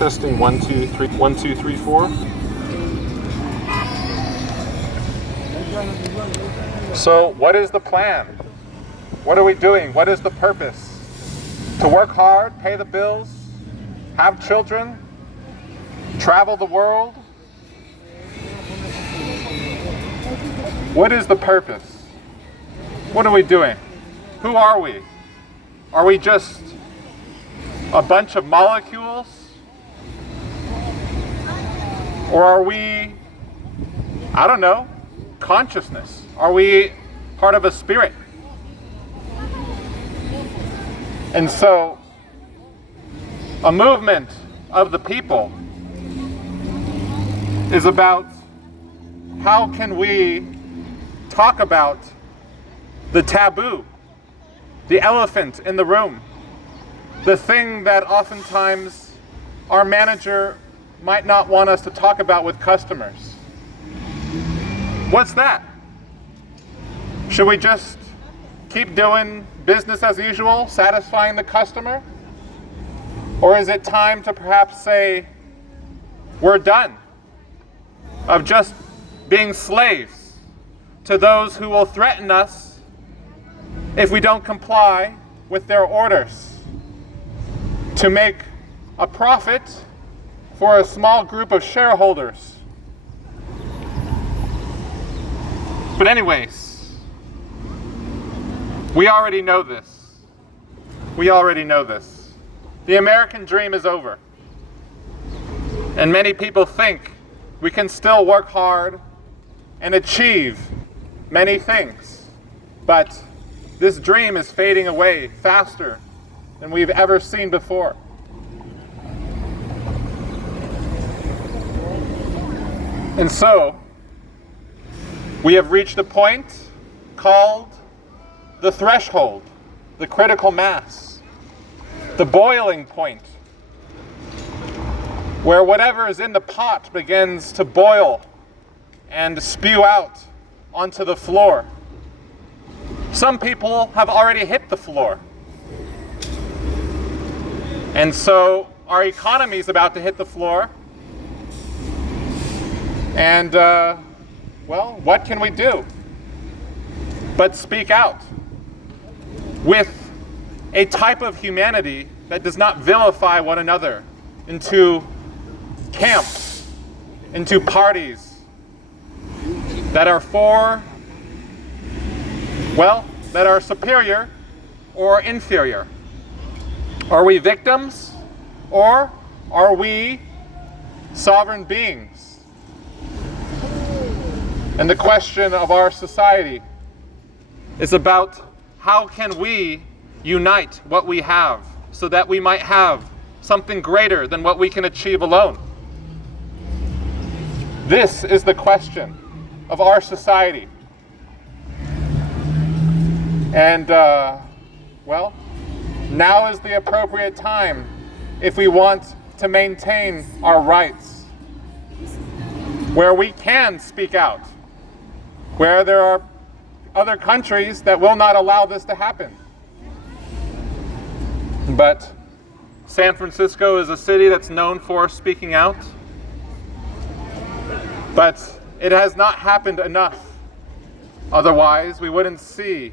Testing 1 2 3 1 2 3 4. So, what is the plan? What are we doing? What is the purpose? To work hard, pay the bills, have children, travel the world? What is the purpose? What are we doing? Who are we? Are we just a bunch of molecules? Or are we, I don't know, consciousness? Are we part of a spirit? And so, a movement of the people is about how can we talk about the taboo, the elephant in the room, the thing that oftentimes our manager might not want us to talk about with customers. What's that? Should we just keep doing business as usual, satisfying the customer? Or is it time to perhaps say, we're done of just being slaves to those who will threaten us if we don't comply with their orders, to make a profit for a small group of shareholders? But anyways, we already know this. We already know this. The American dream is over. And many people think we can still work hard and achieve many things. But this dream is fading away faster than we've ever seen before. And so, we have reached a point called the threshold, the critical mass, the boiling point, where whatever is in the pot begins to boil and spew out onto the floor. Some people have already hit the floor. And so our economy is about to hit the floor. And, well, what can we do but speak out with a type of humanity that does not vilify one another into camps, into parties that are that are superior or inferior? Are we victims, or are we sovereign beings? And the question of our society is about how can we unite what we have so that we might have something greater than what we can achieve alone. This is the question of our society. And, well, now is the appropriate time if we want to maintain our rights, where we can speak out, where there are other countries that will not allow this to happen. But San Francisco is a city that's known for speaking out, but it has not happened enough. Otherwise, we wouldn't see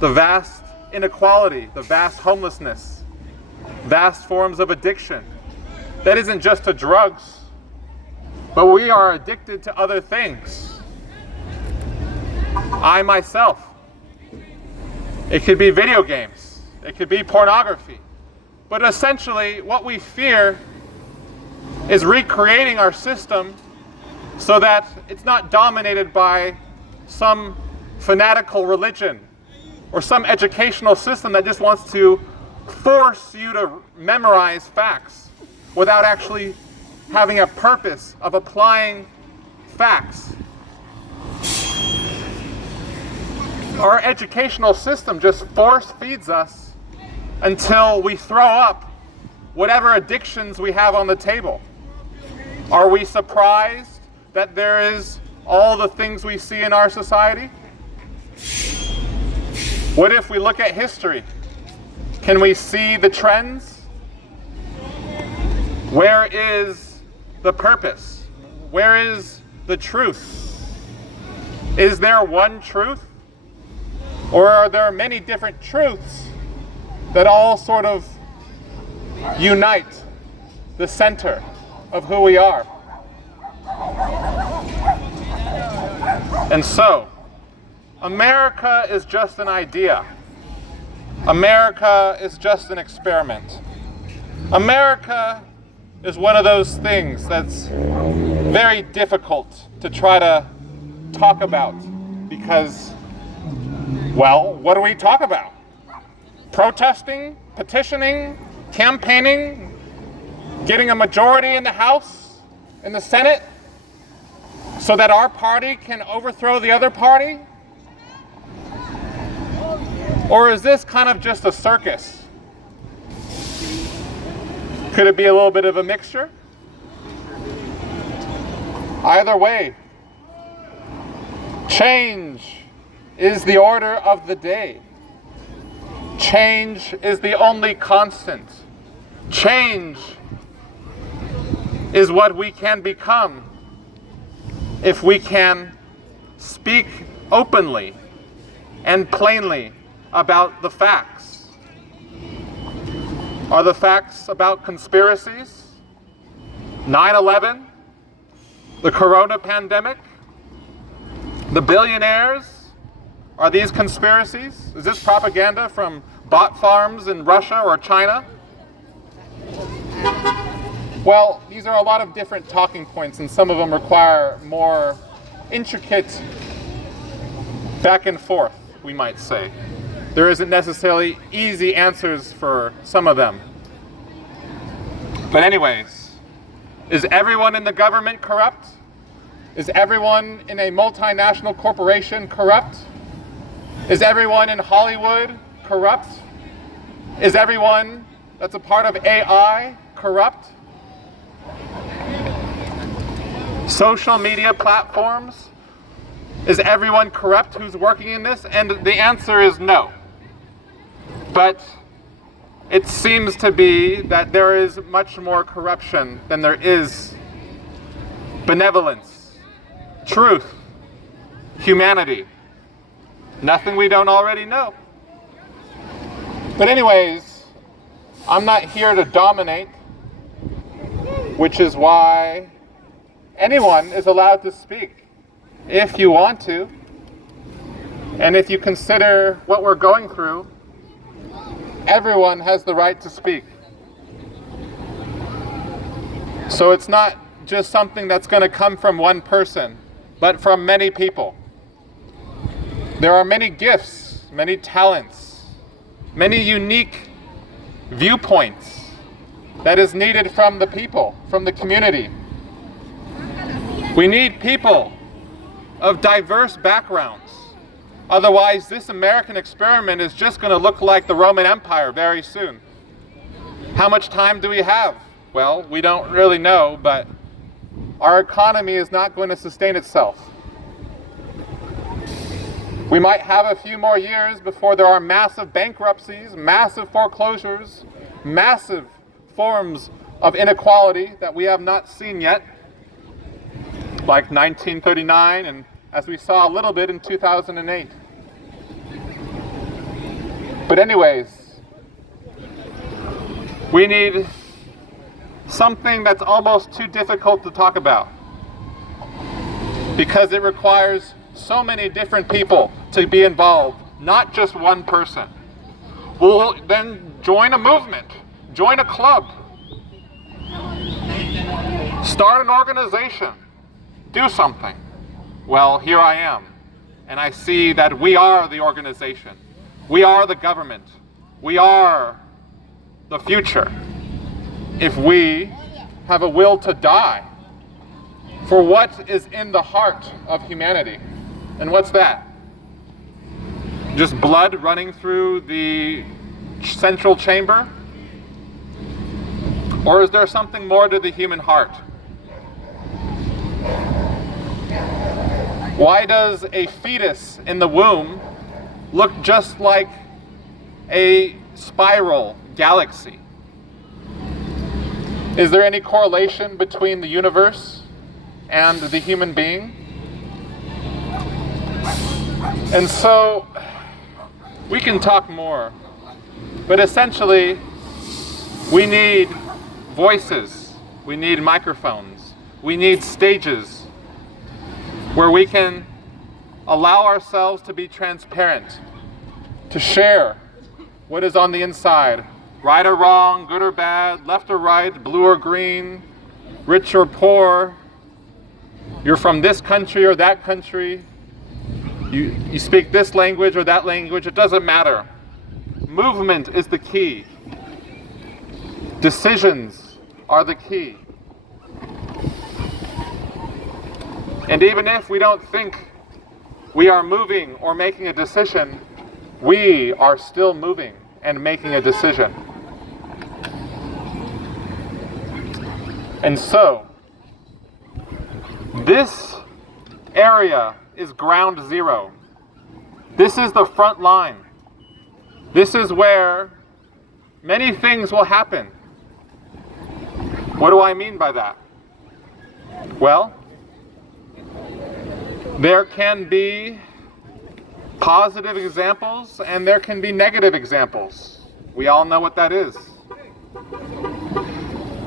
the vast inequality, the vast homelessness, vast forms of addiction. That isn't just to drugs, but we are addicted to other things. I myself, it could be video games, it could be pornography, but essentially what we fear is recreating our system so that it's not dominated by some fanatical religion or some educational system that just wants to force you to memorize facts without actually having a purpose of applying facts. Our educational system just force feeds us until we throw up whatever addictions we have on the table. Are we surprised that there is all the things we see in our society? What if we look at history? Can we see the trends? Where is the purpose? Where is the truth? Is there one truth? Or are there many different truths that all sort of unite the center of who we are? And so, America is just an idea. America is just an experiment. America is one of those things that's very difficult to try to talk about because, well, what do we talk about? Protesting, petitioning, campaigning, getting a majority in the House, in the Senate, so that our party can overthrow the other party? Or is this kind of just a circus? Could it be a little bit of a mixture? Either way, change is the order of the day. Change is the only constant. Change is what we can become if we can speak openly and plainly about the facts. Are the facts about conspiracies? 9/11? The corona pandemic? The billionaires? Are these conspiracies? Is this propaganda from bot farms in Russia or China? Well, these are a lot of different talking points, and some of them require more intricate back and forth, we might say. There isn't necessarily easy answers for some of them. But anyways, is everyone in the government corrupt? Is everyone in a multinational corporation corrupt? Is everyone in Hollywood corrupt? Is everyone that's a part of AI corrupt? Social media platforms? Is everyone corrupt who's working in this? And the answer is no. But it seems to be that there is much more corruption than there is benevolence, truth, humanity. Nothing we don't already know. But anyways, I'm not here to dominate, which is why anyone is allowed to speak if you want to. And if you consider what we're going through, everyone has the right to speak. So it's not just something that's going to come from one person, but from many people. There are many gifts, many talents, many unique viewpoints that is needed from the people, from the community. We need people of diverse backgrounds. Otherwise, this American experiment is just going to look like the Roman Empire very soon. How much time do we have? Well, we don't really know, but our economy is not going to sustain itself. We might have a few more years before there are massive bankruptcies, massive foreclosures, massive forms of inequality that we have not seen yet, like 1939 and as we saw a little bit in 2008. But anyways, we need something that's almost too difficult to talk about because it requires so many different people to be involved, not just one person. We'll then join a movement, join a club, start an organization, do something. Well, here I am, and I see that we are the organization. We are the government. We are the future. If we have a will to die for what is in the heart of humanity. And what's that? Just blood running through the central chamber? Or is there something more to the human heart? Why does a fetus in the womb look just like a spiral galaxy? Is there any correlation between the universe and the human being? And so, we can talk more, but essentially, we need voices, we need microphones, we need stages where we can allow ourselves to be transparent, to share what is on the inside, right or wrong, good or bad, left or right, blue or green, rich or poor, you're from this country or that country, you speak this language or that language, it doesn't matter. Movement is the key. Decisions are the key. And even if we don't think we are moving or making a decision, we are still moving and making a decision. And so, this area is ground zero. This is the front line. This is where many things will happen. What do I mean by that? Well, there can be positive examples and there can be negative examples. We all know what that is.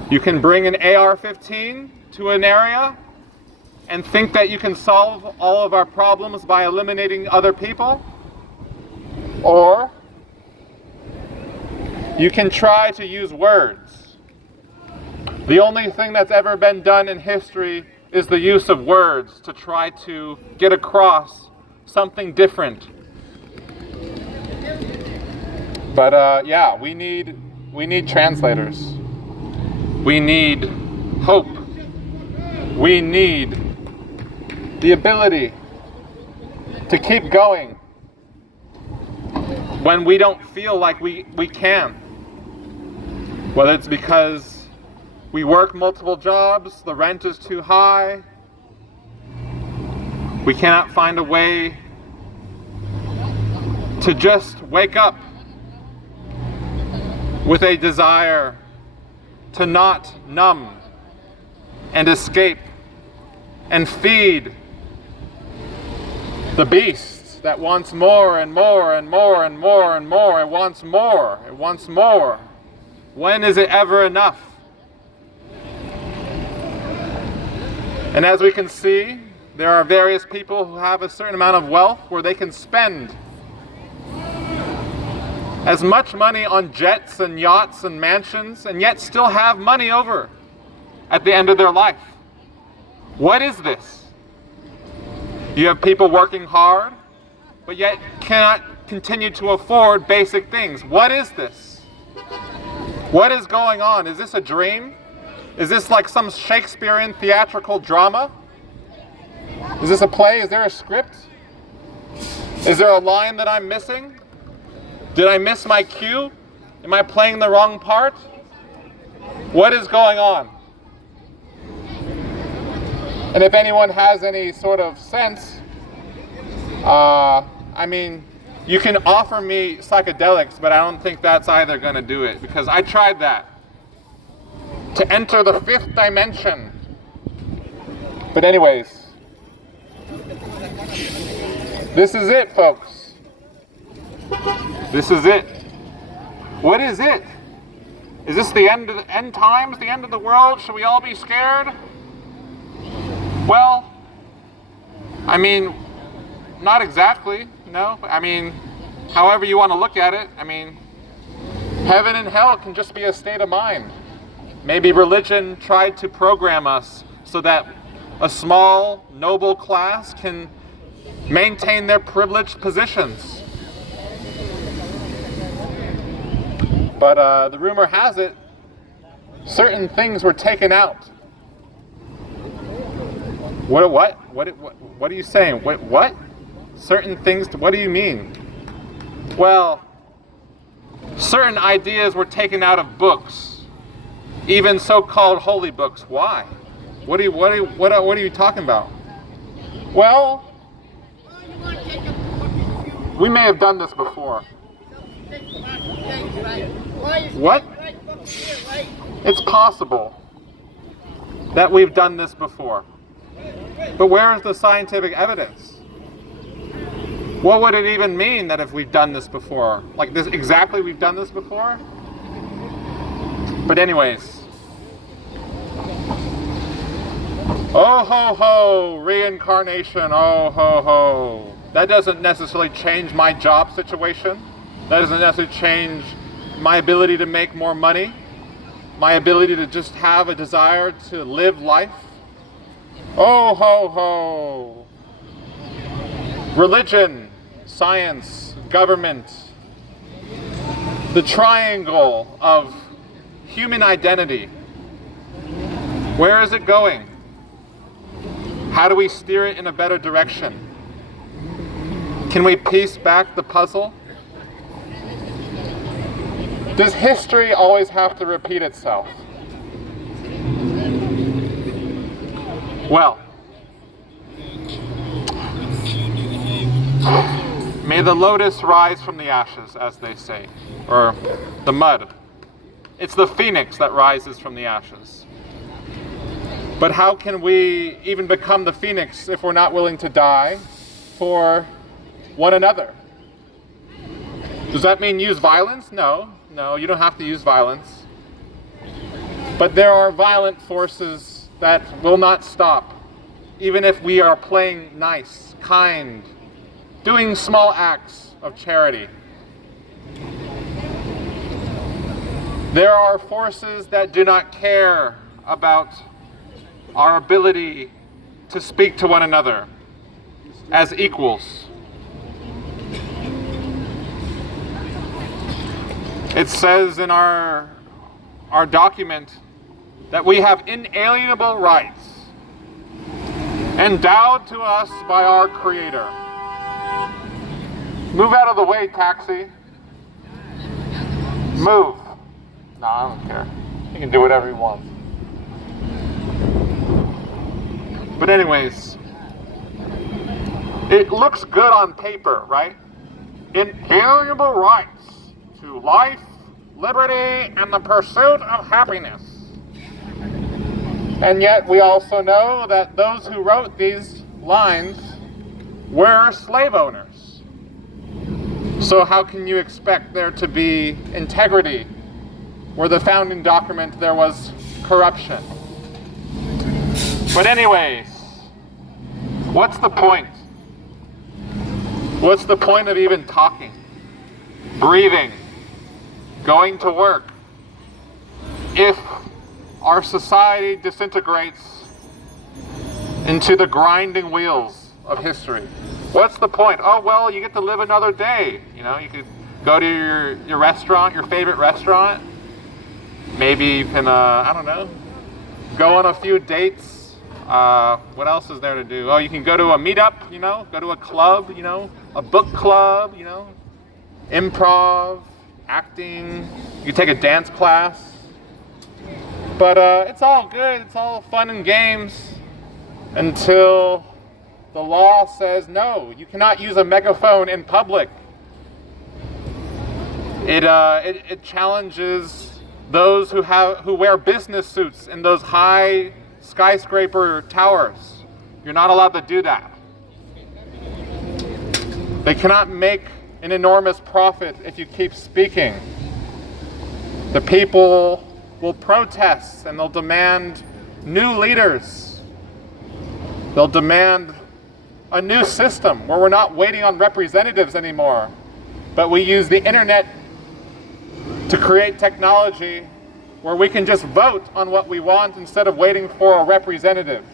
You can bring an AR-15 to an area and think that you can solve all of our problems by eliminating other people, or you can try to use words. The only thing that's ever been done in history is the use of words to try to get across something different. But yeah, we need translators. We need hope. We need the ability to keep going when we don't feel like we can. Whether it's because we work multiple jobs, the rent is too high, we cannot find a way to just wake up with a desire to not numb and escape and feed the beast that wants more and more and more and more and more. It wants more. It wants more. When is it ever enough? And as we can see, there are various people who have a certain amount of wealth where they can spend as much money on jets and yachts and mansions and yet still have money over at the end of their life. What is this? You have people working hard, but yet cannot continue to afford basic things. What is this? What is going on? Is this a dream? Is this like some Shakespearean theatrical drama? Is this a play? Is there a script? Is there a line that I'm missing? Did I miss my cue? Am I playing the wrong part? What is going on? And if anyone has any sort of sense, I mean, you can offer me psychedelics, but I don't think that's either going to do it, because I tried that. To enter the fifth dimension. But anyways, this is it, folks. This is it. What is it? Is this the end of the end times, the end of the world? Should we all be scared? Well, I mean, not exactly, no. I mean, however you want to look at it, I mean, heaven and hell can just be a state of mind. Maybe religion tried to program us so that a small, noble class can maintain their privileged positions. But the rumor has it, certain things were taken out. What are you saying? What? Certain things, what do you mean? Well, certain ideas were taken out of books, even so-called holy books. Why? What are you talking about? Well, we may have done this before. What? It's possible that we've done this before. But where is the scientific evidence? What would it even mean that if we've done this before? Like this, exactly we've done this before? But anyways. Oh ho ho, reincarnation, oh ho ho. That doesn't necessarily change my job situation. That doesn't necessarily change my ability to make more money. My ability to just have a desire to live life. Oh ho ho. Religion, science, government. The triangle of human identity. Where is it going? How do we steer it in a better direction? Can we piece back the puzzle? Does history always have to repeat itself? Well, may the lotus rise from the ashes, as they say, or the mud. It's the phoenix that rises from the ashes. But how can we even become the phoenix if we're not willing to die for one another? Does that mean use violence? No, you don't have to use violence. But there are violent forces that will not stop, even if we are playing nice, kind, doing small acts of charity. There are forces that do not care about our ability to speak to one another as equals. It says in our document that we have inalienable rights endowed to us by our Creator. Move out of the way, taxi. Move. No, I don't care. You can do whatever you want. But anyways, it looks good on paper, right? Inalienable rights to life, liberty, and the pursuit of happiness. And yet we also know that those who wrote these lines were slave owners. So how can you expect there to be integrity where the founding document there was corruption? But anyways, what's the point? What's the point of even talking, breathing, going to work, if our society disintegrates into the grinding wheels of history? What's the point? Oh, well, you get to live another day. You know, you could go to your restaurant, your favorite restaurant. Maybe you can, I don't know, go on a few dates. What else is there to do? Oh, you can go to a meetup, you know, go to a club, you know, a book club, you know, improv, acting. You can take a dance class. But it's all good. It's all fun and games until the law says, no, you cannot use a megaphone in public. It challenges those who wear business suits in those high skyscraper towers. You're not allowed to do that. They cannot make an enormous profit if you keep speaking. The people will protest and they'll demand new leaders. They'll demand a new system where we're not waiting on representatives anymore, but we use the internet to create technology where we can just vote on what we want instead of waiting for a representative.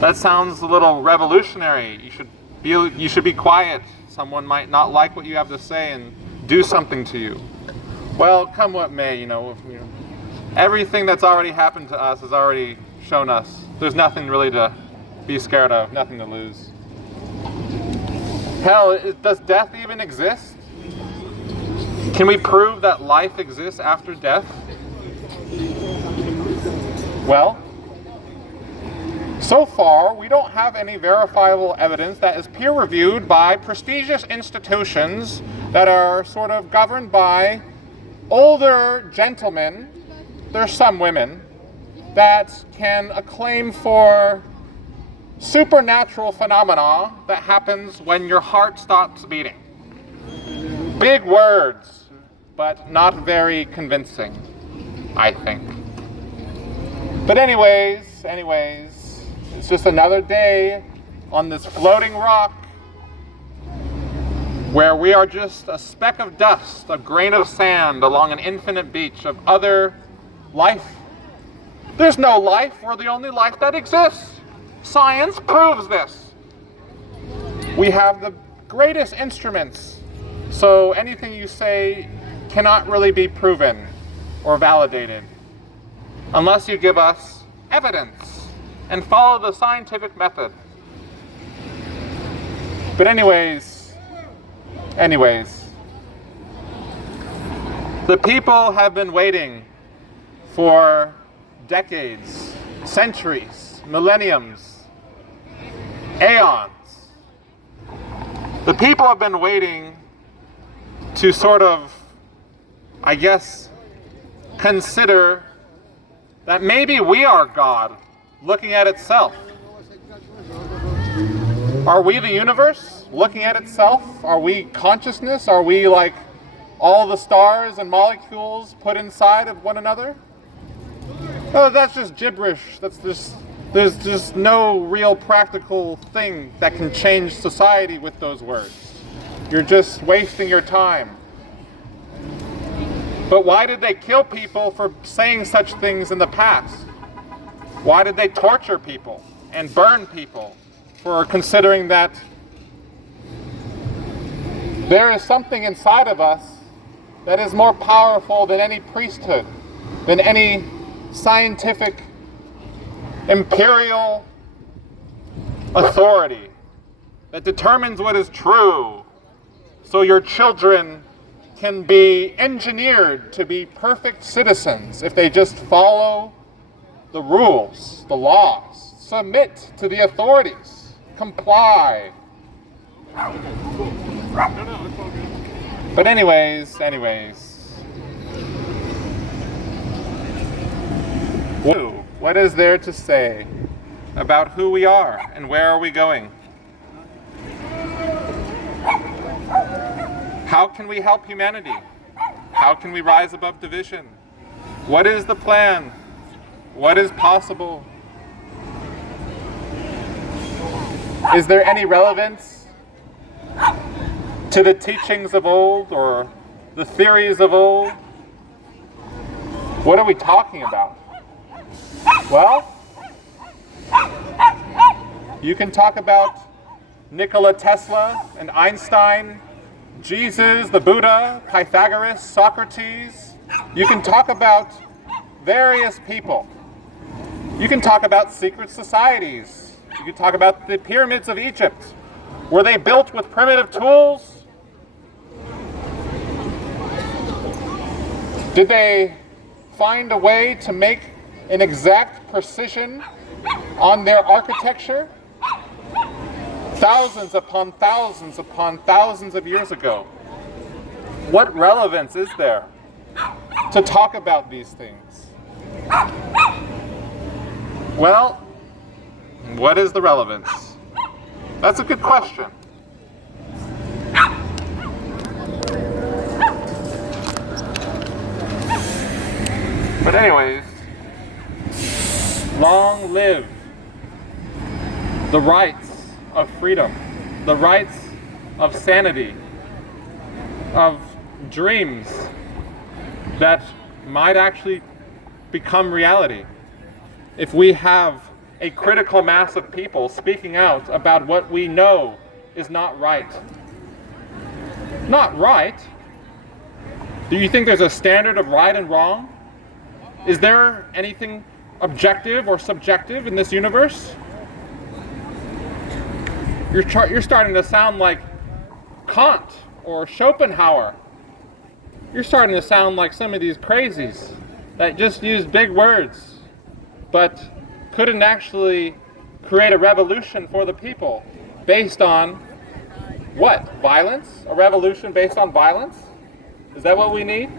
That sounds a little revolutionary. You should be quiet. Someone might not like what you have to say and do something to you. Well, come what may, everything that's already happened to us has already shown us there's nothing really to be scared of, nothing to lose. Hell, does death even exist? Can we prove that life exists after death? Well, so far, we don't have any verifiable evidence that is peer-reviewed by prestigious institutions that are sort of governed by older gentlemen, there's some women, that can acclaim for supernatural phenomena that happens when your heart stops beating. Big words, but not very convincing, I think. But anyways, it's just another day on this floating rock where we are just a speck of dust, a grain of sand along an infinite beach of other life. There's no life. We're the only life that exists. Science proves this. We have the greatest instruments, so anything you say cannot really be proven or validated unless you give us evidence and follow the scientific method. But anyways, the people have been waiting for decades, centuries, millenniums, aeons. The people have been waiting to sort of, I guess, consider that maybe we are God looking at itself. Are we the universe looking at itself? Are we consciousness? Are we like all the stars and molecules put inside of one another? Oh, that's just gibberish. There's just no real practical thing that can change society with those words. You're just wasting your time. But why did they kill people for saying such things in the past? Why did they torture people and burn people for considering that there is something inside of us that is more powerful than any priesthood, than any scientific, imperial authority that determines what is true, so your children can be engineered to be perfect citizens if they just follow the rules, the laws, submit to the authorities, comply. But anyways, what is there to say about who we are and where are we going? How can we help humanity? How can we rise above division? What is the plan? What is possible? Is there any relevance to the teachings of old or the theories of old? What are we talking about? Well, you can talk about Nikola Tesla and Einstein, Jesus, the Buddha, Pythagoras, Socrates. You can talk about various people. You can talk about secret societies. You can talk about the pyramids of Egypt. Were they built with primitive tools? Did they find a way to make an exact precision on their architecture? Thousands upon thousands upon thousands of years ago. What relevance is there to talk about these things? Well, what is the relevance? That's a good question. But anyways, long live the rights of freedom, the rights of sanity, of dreams that might actually become reality if we have a critical mass of people speaking out about what we know is not right. Not right? Do you think there's a standard of right and wrong? Is there anything objective or subjective in this universe? You're starting to sound like Kant or Schopenhauer. You're starting to sound like some of these crazies that just use big words, but couldn't actually create a revolution for the people based on what? Violence? A revolution based on violence? Is that what we need?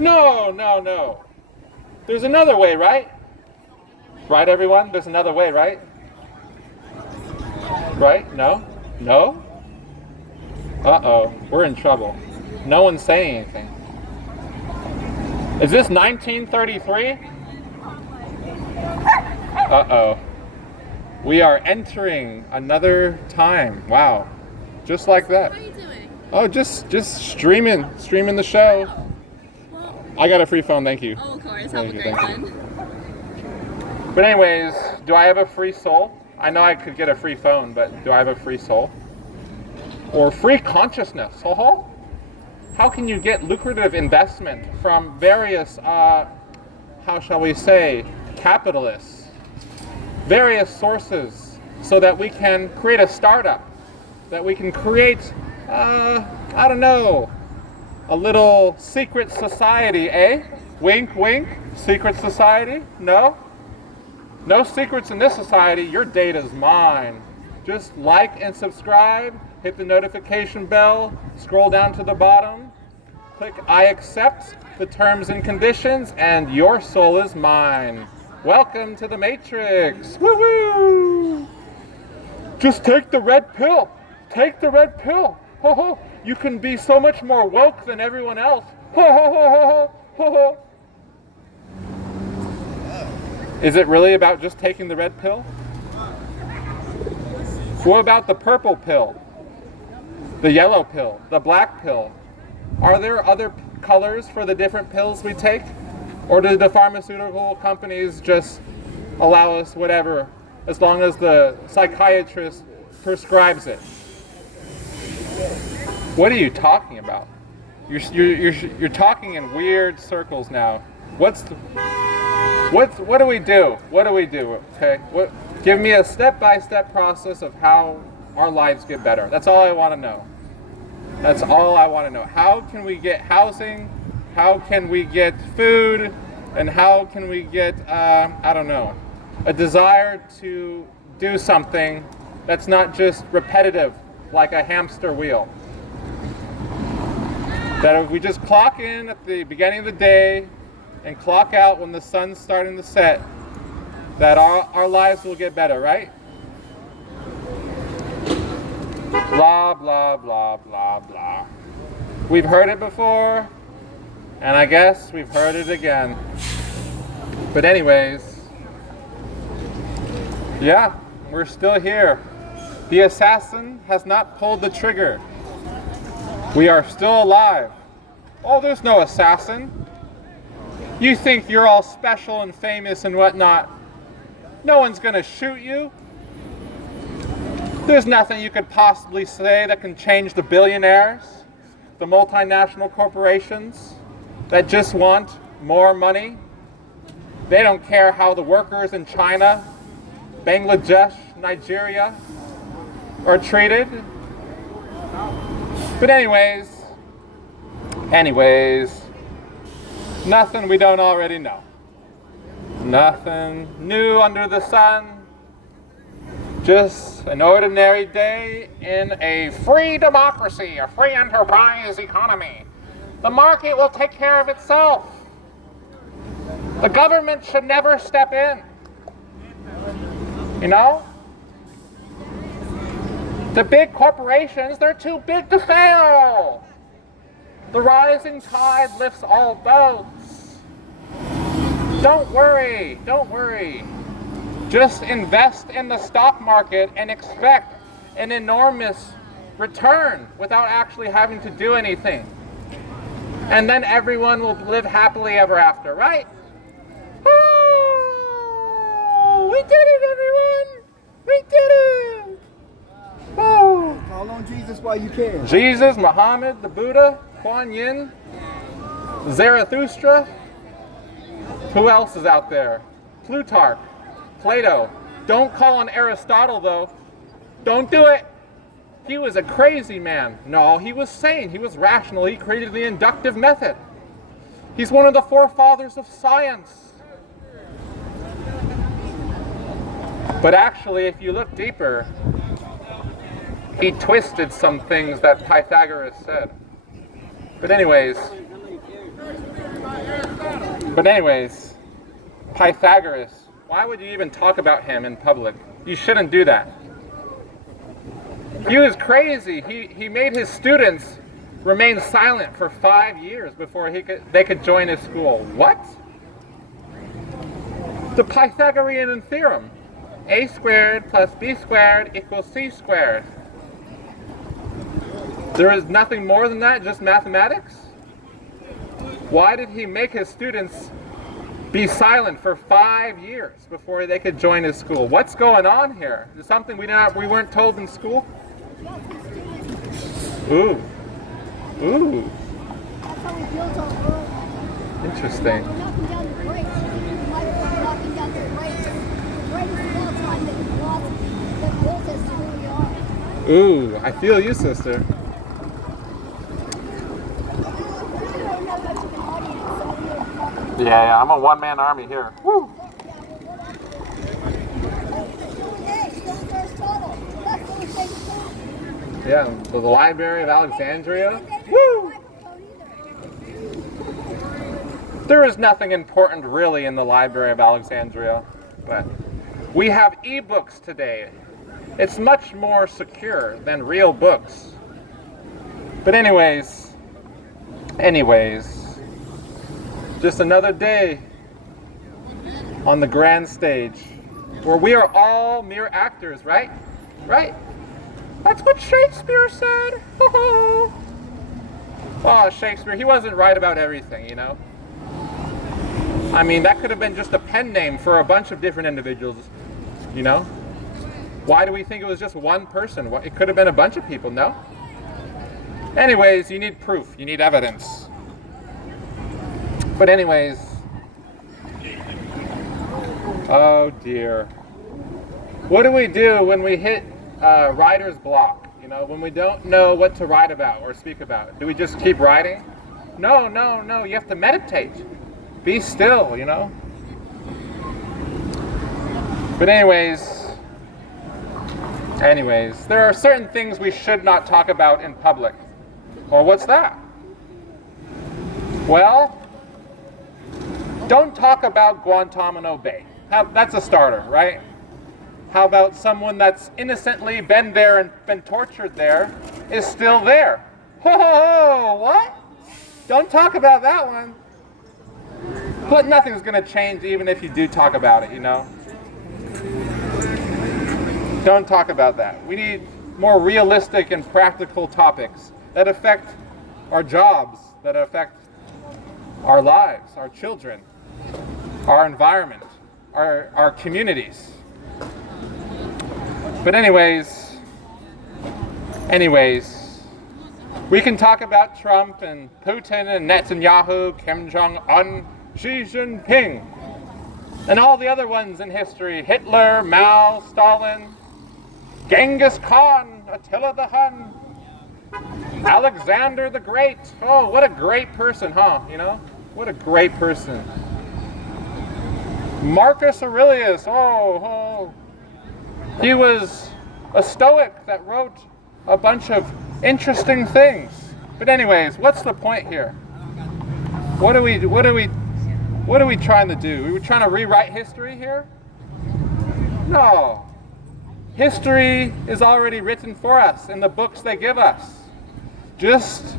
No, no, no. There's another way, right? Right, everyone? There's another way, right? Right? No? No? Uh-oh. We're in trouble. No one's saying anything. Is this 1933? Uh-oh. We are entering another time. Wow. Just like that. What are you doing? Oh, just streaming the show. Well, I got a free phone, thank you. oh, of course. Have Thank a you, great thank you. one. But anyways, do I have a free soul? I know I could get a free phone, but do I have a free soul? Or free consciousness? Oh, how can you get lucrative investment from various, how shall we say, capitalists, various sources, so that we can create a startup, that we can create, I don't know, a little secret society, eh? Wink, wink, secret society? No? No secrets in this society. Your data's mine. Just like and subscribe, hit the notification bell, scroll down to the bottom, click I accept the terms and conditions, and your soul is mine. Welcome to the Matrix. Woo-woo! Just take the red pill. Take the red pill. Ho ho. You can be so much more woke than everyone else. Ho ho ho ho ho ho. Is it really about just taking the red pill? What about the purple pill? The yellow pill? The black pill? Are there other colors for the different pills we take? Or do the pharmaceutical companies just allow us whatever, as long as the psychiatrist prescribes it? What are you talking about? You're talking in weird circles now. What do we do? What do we do? Okay, give me a step-by-step process of how our lives get better. That's all I want to know. That's all I want to know. How can we get housing? How can we get food? And how can we get, I don't know, a desire to do something that's not just repetitive, like a hamster wheel? That if we just clock in at the beginning of the day and clock out when the sun's starting to set, that our lives will get better, right? Blah, blah, blah, blah, blah. We've heard it before, and I guess we've heard it again. But anyways, yeah, we're still here. The assassin has not pulled the trigger. We are still alive. Oh, there's no assassin. You think you're all special and famous and whatnot. No one's gonna shoot you. There's nothing you could possibly say that can change the billionaires, the multinational corporations that just want more money. They don't care how the workers in China, Bangladesh, Nigeria are treated. But anyways, nothing we don't already know. Nothing new under the sun. Just an ordinary day in a free democracy, a free enterprise economy. The market will take care of itself. The government should never step in. You know? The big corporations, they're too big to fail. The rising tide lifts all boats. Don't worry, don't worry. Just invest in the stock market and expect an enormous return without actually having to do anything. And then everyone will live happily ever after, right? Oh, we did it, everyone! We did it! Oh. Call on Jesus while you can. Jesus, Muhammad, the Buddha, Kuan Yin, Zarathustra. Who else is out there? Plutarch, Plato. Don't call on Aristotle, though. Don't do it. He was a crazy man. No, he was sane. He was rational. He created the inductive method. He's one of the forefathers of science. But actually, if you look deeper, he twisted some things that Pythagoras said. But anyways, But anyways, Pythagoras, why would you even talk about him in public? You shouldn't do that. He was crazy. He made his students remain silent for 5 years before they could join his school. What? The Pythagorean theorem. A squared plus b squared equals c squared. There is nothing more than that, just mathematics? Why did he make his students be silent for 5 years before they could join his school? What's going on here? Is something we weren't told in school? Ooh. Ooh. That's how we built our world. Interesting. We're knocking down the brakes. We're knocking down the brakes. The brakes is all time that built us to who we are. Ooh, I feel you, sister. Yeah, I'm a one-man army here. Woo! Yeah, the Library of Alexandria. Woo! There is nothing important really in the Library of Alexandria, but we have e-books today. It's much more secure than real books. But anyways, just another day on the grand stage where we are all mere actors, right? Right? That's what Shakespeare said. Oh, Shakespeare, he wasn't right about everything, you know? I mean, that could have been just a pen name for a bunch of different individuals, you know? Why do we think it was just one person? It could have been a bunch of people, no? Anyways, you need proof. You need evidence. But anyways, oh dear. What do we do when we hit writer's block? You know, when we don't know what to write about or speak about? Do we just keep writing? No. You have to meditate. Be still, you know? But anyways, there are certain things we should not talk about in public. Well, what's that? Well, don't talk about Guantanamo Bay. That's a starter, right? How about someone that's innocently been there and been tortured there is still there? Ho, what? Don't talk about that one. But nothing's going to change even if you do talk about it, you know? Don't talk about that. We need more realistic and practical topics that affect our jobs, that affect our lives, our children, our environment, our communities. But anyways, we can talk about Trump and Putin and Netanyahu, Kim Jong-un, Xi Jinping, and all the other ones in history, Hitler, Mao, Stalin, Genghis Khan, Attila the Hun, Alexander the Great. Oh, what a great person, huh? You know? What a great person. Marcus Aurelius. Oh. He was a Stoic that wrote a bunch of interesting things. But anyways, what's the point here? What are we trying to do? Are we trying to rewrite history here? No. History is already written for us in the books they give us. Just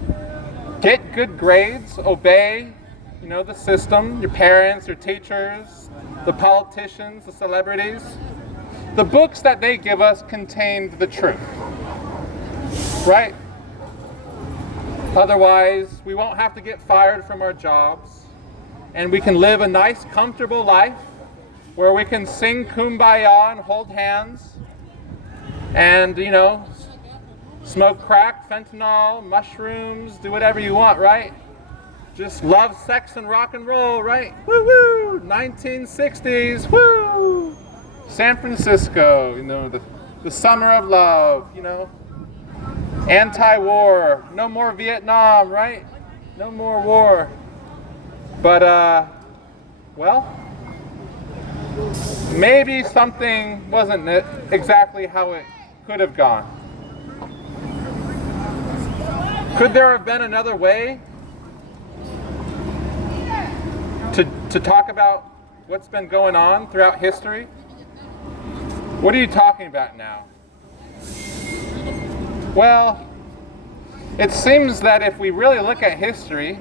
get good grades, obey, you know, the system, your parents, your teachers, the politicians, the celebrities. The books that they give us contained the truth, right? Otherwise, we won't have to get fired from our jobs, and we can live a nice, comfortable life where we can sing Kumbaya and hold hands and, you know, smoke crack, fentanyl, mushrooms, do whatever you want, right? Just love, sex, and rock and roll, right? Woo-woo! 1960s, woo! San Francisco, you know, the summer of love, you know? Anti-war, no more Vietnam, right? No more war. But, well, maybe something wasn't exactly how it could have gone. Could there have been another way? to talk about what's been going on throughout history? What are you talking about now? Well, it seems that if we really look at history,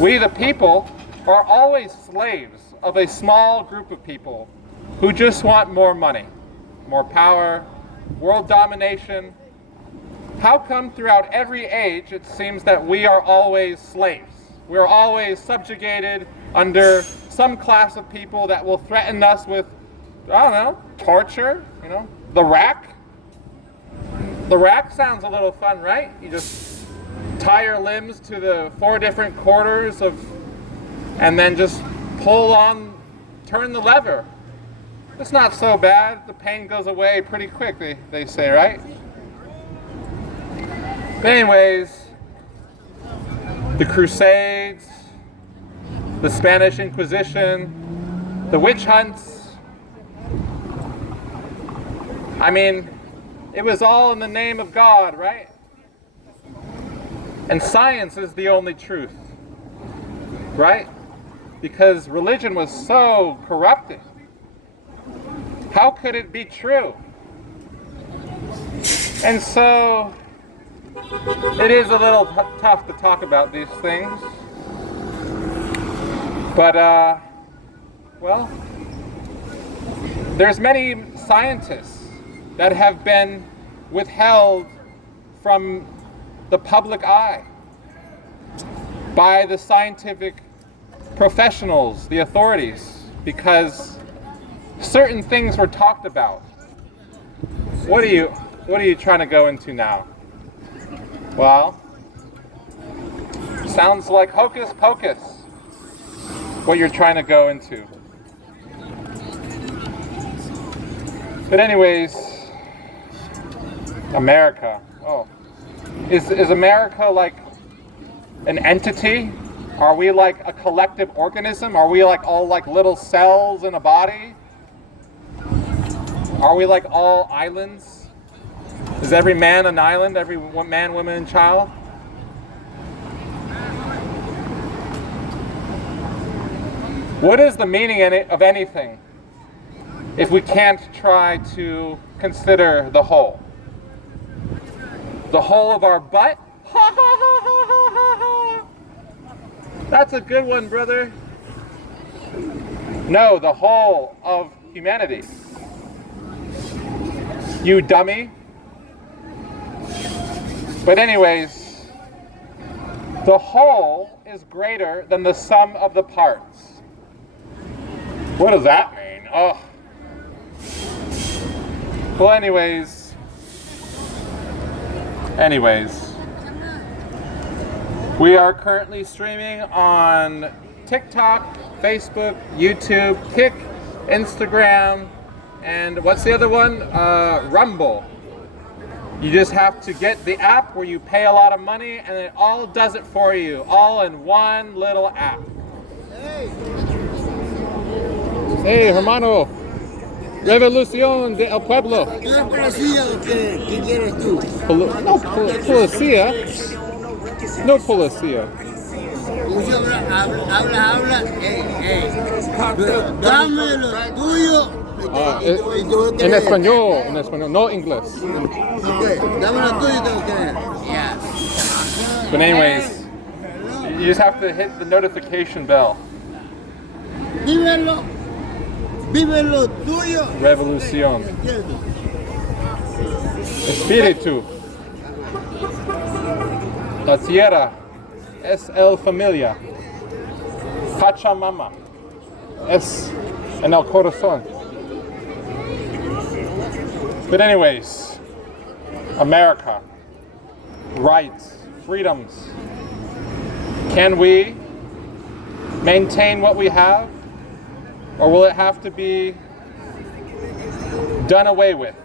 we the people are always slaves of a small group of people who just want more money, more power, world domination. How come throughout every age it seems that we are always slaves? We're always subjugated under some class of people that will threaten us with, I don't know, torture, the rack. The rack sounds a little fun, right? You just tie your limbs to the 4 different quarters and then just turn the lever. It's not so bad. The pain goes away pretty quick, they say, right? But anyways, the Crusades, the Spanish Inquisition, the witch hunts. I mean, it was all in the name of God, right? And science is the only truth, right? Because religion was so corrupted. How could it be true? And so, it is a little tough to talk about these things. But, well, there's many scientists that have been withheld from the public eye by the scientific professionals, the authorities, because certain things were talked about. What are you trying to go into now? Well, sounds like hocus pocus, what you're trying to go into. But anyways, America. Oh, is America like an entity? Are we like a collective organism? Are we like all like little cells in a body? Are we like all islands? Is every man an island? Every man, woman, and child? What is the meaning of anything if we can't try to consider the whole? The whole of our butt? Ha ha ha ha ha ha ha! That's a good one, brother. No, the whole of humanity. You dummy. But anyways, the whole is greater than the sum of the parts. What does that mean? Oh. Well, anyways, we are currently streaming on TikTok, Facebook, YouTube, Kick, Instagram, and what's the other one? Rumble. You just have to get the app where you pay a lot of money and it all does it for you, all in one little app. Hey, hermano. Revolución de El Pueblo. ¿Qué policía o qué quieres tú? No, policía. No policía. Habla. Dame lo tuyo. En español, no inglés. Okay, dame lo tuyo y tengo que. Yeah. But anyways, you just have to hit the notification bell. Vive lo tuyo. Revolución. Espíritu. La tierra es el familia. Pachamama es en el corazón. But anyways, America, rights, freedoms. Can we maintain what we have? Or will it have to be done away with?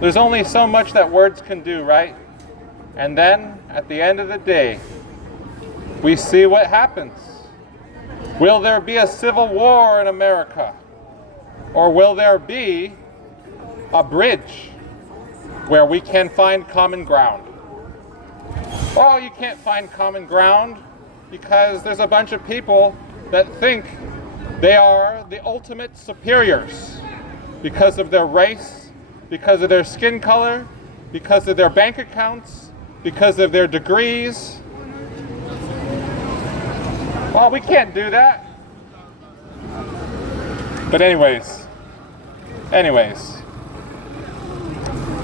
There's only so much that words can do, right? And then, at the end of the day, we see what happens. Will there be a civil war in America? Or will there be a bridge where we can find common ground? Oh, you can't find common ground because there's a bunch of people that think they are the ultimate superiors because of their race, because of their skin color, because of their bank accounts, because of their degrees. Well, we can't do that. But anyways,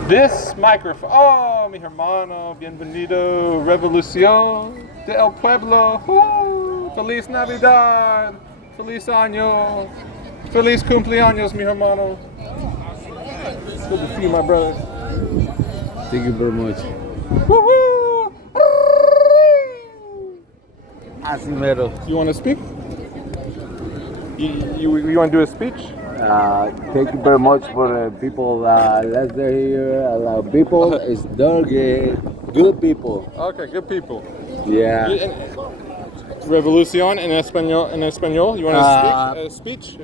this microphone. Oh, mi hermano, bienvenido, Revolución de El Pueblo. Feliz Navidad, feliz año, feliz cumpleaños, mi hermano. Good to see you, my brother. Thank you very much. Woo-hoo! Así mero. You want to speak? You want to do a speech? Thank you very much for the people last day here. A lot of people. It's good people. Okay, good people. Yeah. Revolución en español. You want to speak? Speech?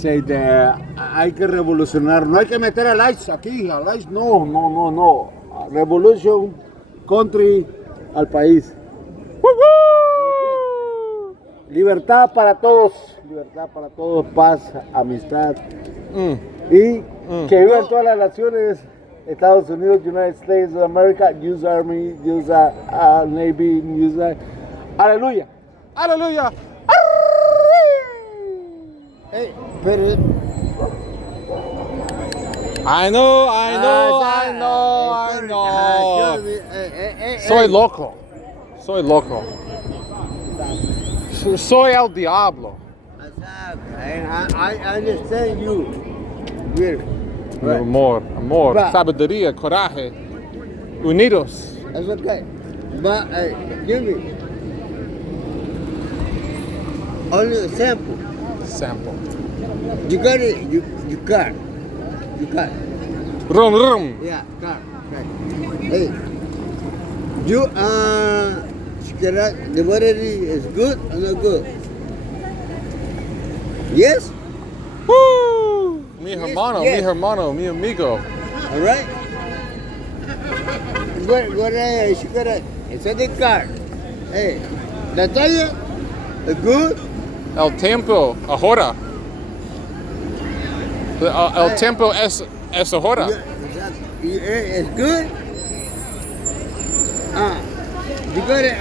Say that hay que revolucionar. No hay que meter al ICE aquí. Al ICE no. Revolution, country, al país. Woo-hoo! Libertad para todos, paz, amistad y que vivan todas las naciones, Estados Unidos, United States of America, use Army, use Navy, use Aleluya. Aleluya. Hey, pero I know. Soy loco. Soy el diablo. I understand you. Good. Right. Amor, But- sabiduría, coraje, unidos. That's okay. But give me only a sample. Sample. You got it. You got. Rum. Yeah, car. Right. Hey, you the weather is good or not good? Yes. Woo! Mi hermano, Yes. mi hermano, mi amigo. All right. What she got it's a good car. Hey, Natalia, good. El tiempo, ahora. El tiempo es ahora. It's good. You got it.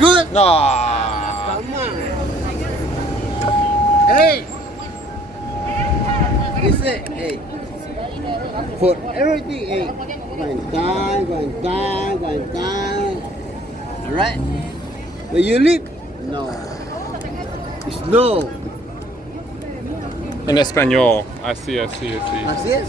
Good. No. Come on. Hey. Listen, hey. For everything, hey. Going down. All right. But you live? No. It's no. En español. Así. Así es.